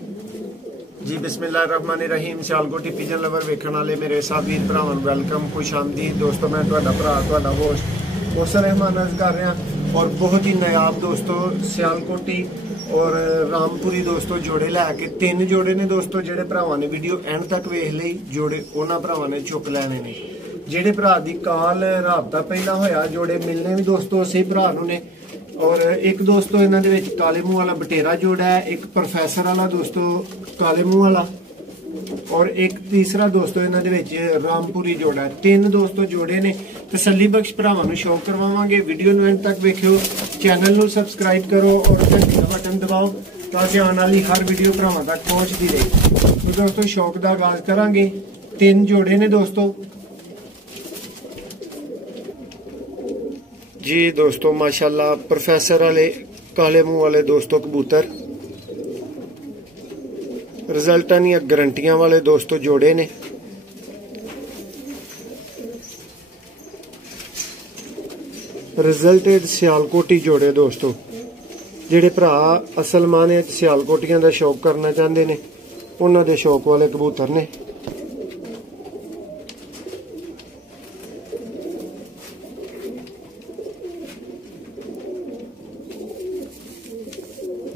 जी बिस्मिल्लाहिर्रहमानिर्रहीम। Sialkoti pigeon lover वेखण वाले मेरे सब वीर भरावां नूं वेलकम, खुश आमदीद। दोस्तों मैं तुहाडा भरा तुहाडा होस्ट कौसर रहमान अर्ज कर रहा और बहुत ही नायाब दोस्तों सियालकोटी और रामपुरी दोस्तों जोड़े लैके तीन जोड़े ने दोस्तों। जेडे भरावां ने वीडियो एंड तक वेख लई जोड़े उन्हां भरावां ने चुक लैने ने। जेडे भरा दी काल राबता पहला होया जोड़े मिलने भी दोस्तों उसी भरा नूं ने। और एक दोस्तों इन्हां दे विच काले मूंह वाला बटेरा जोड़ा है, एक प्रोफैसर वाला दोस्तों काले मूंह वाला, और एक तीसरा दोस्तों इन्हां दे विच रामपुरी जोड़ा है। तीन दोस्तों जोड़े ने। तसल्ली बख्श भरावां नूं शौक करवावांगे। वीडियो नूं एंड तक वेखियो, चैनल नूं सबसक्राइब करो और घंटी दा बटन दबाओ ताकि आने वाली हर वीडियो भरावां तक पहुंचती रहे। तो दोस्तों शौक दा आगाज करांगे। तीन जोड़े ने दोस्तों जी। दोस्तों माशाल्लाह प्रोफेसर वाले काले मुंह वाले दोस्तों कबूतर रिजल्ट दी गारंटियां वाले दोस्तों जोड़े ने। रिजल्टेड सियालकोटी जोड़े दोस्तों। जेडे भरा असल माने सियालकोटियां दा शौक करना चाहते ने उन्हां दे शौक वाले कबूतर ने।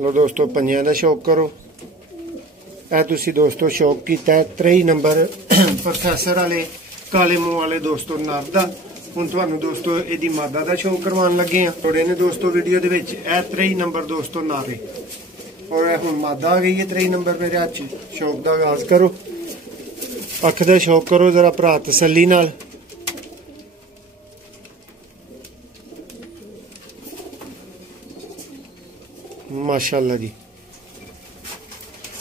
लो दोस्तों पंजियां दा शौक करो। ए तुसी दोस्तों शौक कीता 23 नंबर प्रोफेसर वाले काले मुंह वाले दोस्तों नर दा। हुण तुहानूं दोस्तों इहदी मादा दा शौक करवाउण लगे हां। थोड़े ने दोस्तों वीडियो दे विच ए 23 नंबर दोस्तों नर है और हुण मादा आ गई है 23 नंबर मेरे हाथ च। शौक दा आगाज करो, अख दा शौक करो जरा भरा तसल्ली नाल। माशाल्लाह जी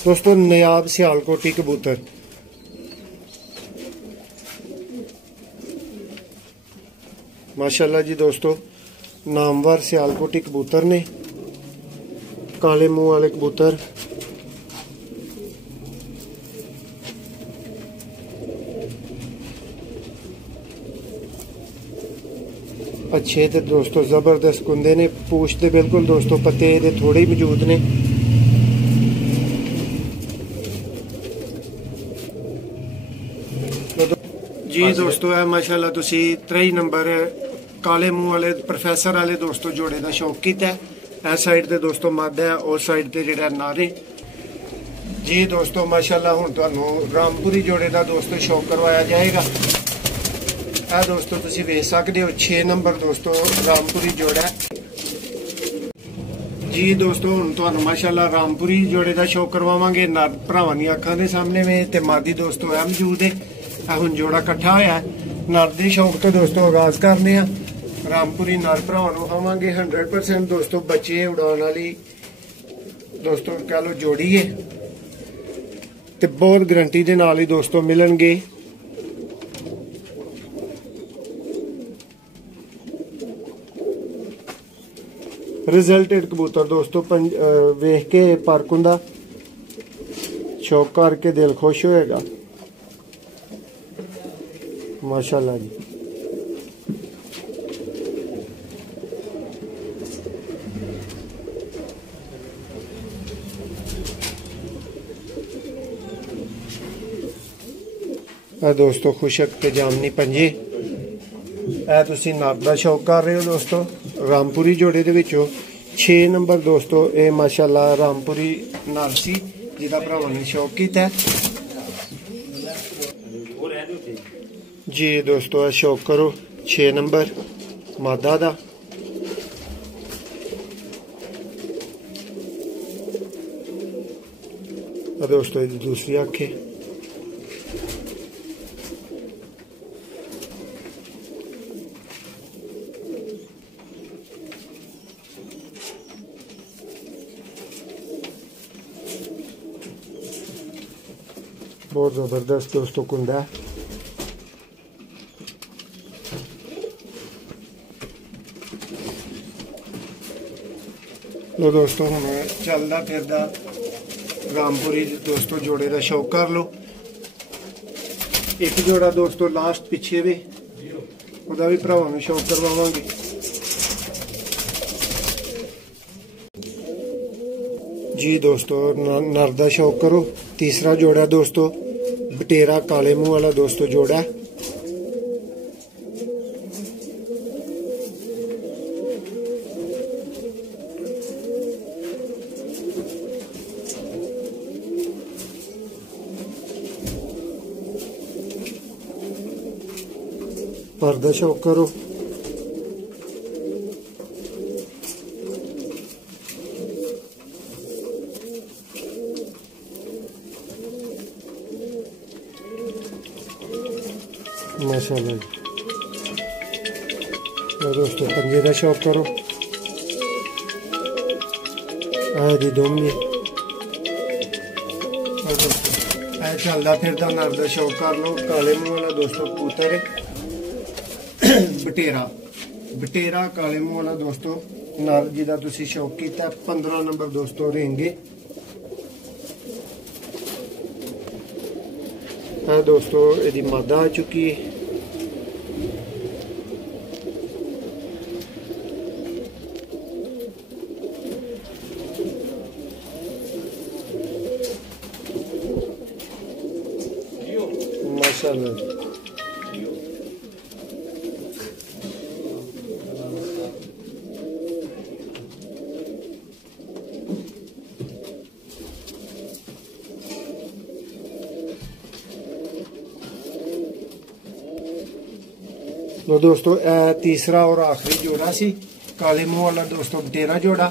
दोस्तों नायाब सियालकोटी कबूतर। माशाल्लाह जी दोस्तों नामवर सियालकोटी कबूतर ने। काले मुंह वाले कबूतर अच्छे थे दोस्तों, जबरदस्त कुंदे ने। पूछ दे बिल्कुल दोस्तों पत्ते दे थोड़े ही मौजूद ने। जी दोस्तों है माशाल्लाह तुसी 23 नंबर काले मुंह वाले प्रोफेसर वाले दोस्तों जोड़े का शौक किया है। इस साइड ते दोस्तों मद है और साइड ते जेड़ा नारे। जी दोस्तों माशाल्लाह हुण तुहानूं रामपुरी जोड़े का दोस्तों शौक करवाया जाएगा। दोस्तों तुसी वेख सकते हो 6 नंबर दोस्तों रामपुरी जोड़ा है। जी दोस्तों हुण तुहानूं माशाल्लाह रामपुरी जोड़े का शौक करवावांगे। नर भरावां दी अखां दे सामने में ते मादी दोस्तों है मौजूद है। हुण जोड़ा इकट्ठा होया नर दे शौक तो दोस्तों आगाज करने आ। रामपुरी नर भरावां नूं खावांगे 100% दोस्तों बच्चे उड़ाउण वाली दोस्तों कह लो जोड़ी है ते बहुत गारंटी दे नाल ही दोस्तों मिलणगे। रिजल्टेड कबूतर दोस्तों वेख के परख हुंदा, शौक करके दिल खुश होएगा। माशाल्लाह जी दोस्तों खुशक ते जामनी पंजे ए तुसी नर दा शौक कर रहे हो दोस्तों। रामपुरी जोड़े दे विचों 6 नंबर दोस्तों ए माशाल्लाह रामपुरी नर सी जिहदा भरावां ने शौक कीता। जी दोस्तों शौक करो 6 नंबर मादा दा। दोस्तों दूसरी अख है। बहुत जबरदस्त दोस्तों कुंडा है। लो दोस्तों हम चलदा फिरदा रामपुरी दोस्तों जोड़े का शौक कर लो। एक जोड़ा दोस्तों लास्ट पिछे वे ਉਹਦਾ भी भरावां नूं शौक करवावांगे। जी दोस्तों नर दा शौक करो। तीसरा जोड़ा दोस्तों बटेरा काले मुंह वाला दोस्तों जोड़ा है। पर्दा शौक करो। माशाल्लाह दोस्तों पंजे का शौक करो। आदि दोमी चलता फिरदा नर का शौक कर लो। काले मुंह वाला दोस्तों कबूतर बटेरा बटेरा काले मुंह वाला दोस्तों नर जिदा तुसी शौक किया 15 नंबर दोस्तों रहेंगे। दोस्तों यदि मादा आ चुकी है। माशाल्लाह तो दोस्तों तीसरा और आखिरी जोड़ा सी काले मुंह वाला दोस्तों बटेरा जोड़ा।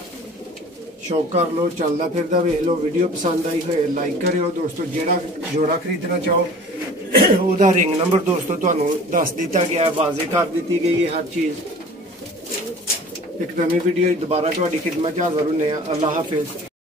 शौक कर लो चलता फिरदा वेख लो। वीडियो पसंद आई हो लाइक करियो दोस्तों। जेड़ा जोड़ा खरीदना चाहो ਉਹਦਾ रिंग नंबर दोस्तों ਤੁਹਾਨੂੰ दस दिता गया है। वाजे कर दी गई है हर चीज। एक नवी वीडियो दोबारा ਤੁਹਾਡੀ खिदमत हाजिर होने। अल्लाह हाफिज।